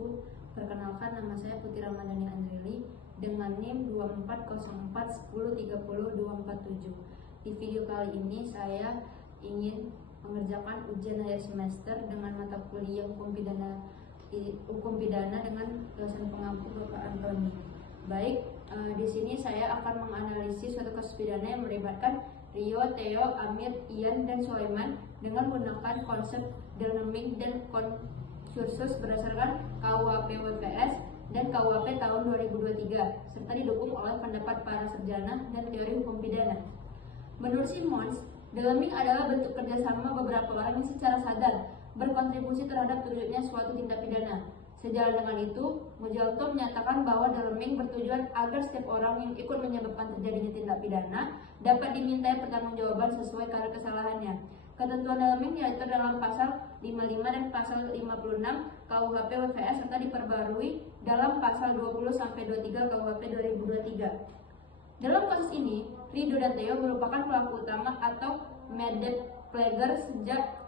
wabarakatuh. Perkenalkan, nama saya Putri Ramadhani Andrili dengan NIM 240410300247. Di video kali ini saya ingin mengerjakan ujian akhir semester dengan mata kuliah hukum pidana dengan dosen pengampu Bapak Antoni. Baik, di sini saya akan menganalisis suatu kasus pidana yang melibatkan Rio, Theo, Amir, Ian, dan Sulaiman dengan menggunakan konsep delemming dan konkursus berdasarkan KUHP WPS dan KUHP tahun 2023 serta didukung oleh pendapat para sarjana dan teori hukum pidana. Menurut Simons, delemming adalah bentuk kerjasama beberapa orang yang secara sadar berkontribusi terhadap terwujudnya suatu tindak pidana. Sejalan dengan itu, Mujalto menyatakan bahwa delemming bertujuan agar setiap orang yang ikut menyebabkan terjadinya tindak pidana dapat dimintai pertanggungjawaban sesuai kadar kesalahannya. Ketentuan delemming diatur dalam pasal 55 dan pasal 56 KUHP WPS serta diperbarui dalam pasal 20-23 KUHP 2023. Dalam kasus ini, Rido dan Theo merupakan pelaku utama atau medet player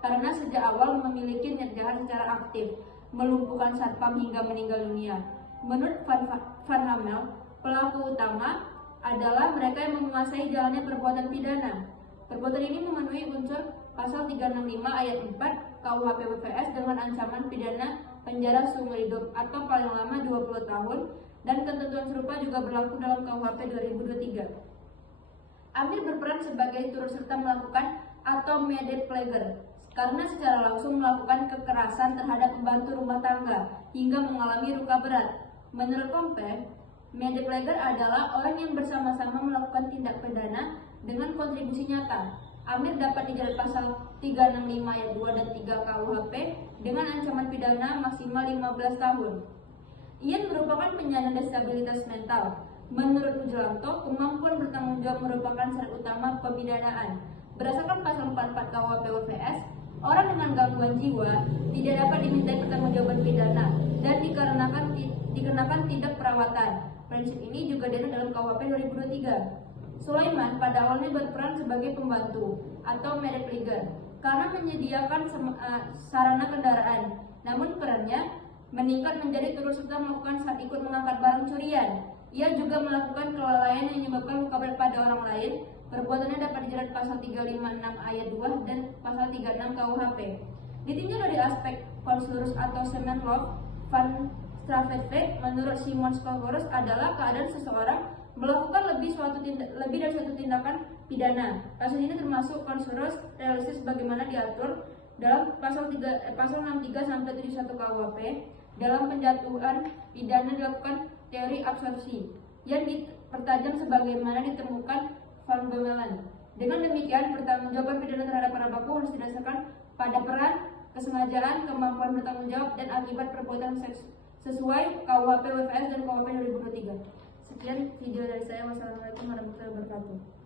karena sejak awal memiliki niat jahat secara aktif, melumpuhkan satpam hingga meninggal dunia. Menurut Van Hamel, pelaku utama adalah mereka yang menguasai jalannya perbuatan pidana. Perbuatan ini memenuhi unsur pasal 365 ayat 4 KUHP WPS dengan ancaman pidana penjara seumur hidup atau paling lama 20 tahun dan ketentuan serupa juga berlaku dalam KUHP 2023. Amir berperan sebagai turut serta melakukan atau medet player karena secara langsung melakukan kekerasan terhadap pembantu rumah tangga hingga mengalami luka berat. Menurut Kompe, medet player adalah orang yang bersama-sama melakukan tindak pidana dengan kontribusi nyata. Amir dapat dijerat pasal 365 ayat 2 dan 3 KUHP dengan ancaman pidana maksimal 15 tahun. Ian merupakan penyandang disabilitas mental. Menurut Mujalto, kemampuan bertanggung jawab merupakan syarat utama pemidanaan. Berdasarkan pasal 44 KUHP WPS, orang dengan gangguan jiwa tidak dapat dimintai pertanggungjawaban pidana dan dikenakan tindak perawatan. Prinsip ini juga diatur dalam KUHP 2023. Sulaiman pada awalnya berperan sebagai pembantu atau medet player karena menyediakan sarana kendaraan. Namun perannya meningkat menjadi turut serta melakukan saat ikut mengangkat barang curian. Ia juga melakukan kelalaian yang menyebabkan luka berat pada orang lain. Perbuatannya dapat dijerat pasal 356 ayat 2 dan pasal 36 KUHP. Ditinjau dari aspek konkursus atau Semenlov van Straffenweg, menurut Simons konkursus adalah keadaan seseorang melakukan lebih dari suatu tindakan pidana. Kasus ini termasuk konkursus realistis sebagaimana diatur dalam pasal 63 sampai 71 KUHP. Dalam penjatuhan pidana dilakukan teori absorpsi yang dipertajam sebagaimana ditemukan Van Bemmelen. Dengan demikian, pertanggungjawaban pidana terhadap para pelaku harus didasarkan pada peran, kesengajaan, kemampuan bertanggung jawab, dan akibat perbuatan seks sesuai KUHP WPS dan KUHP 2023. Sekian video dari saya. Wassalamualaikum warahmatullahi wabarakatuh.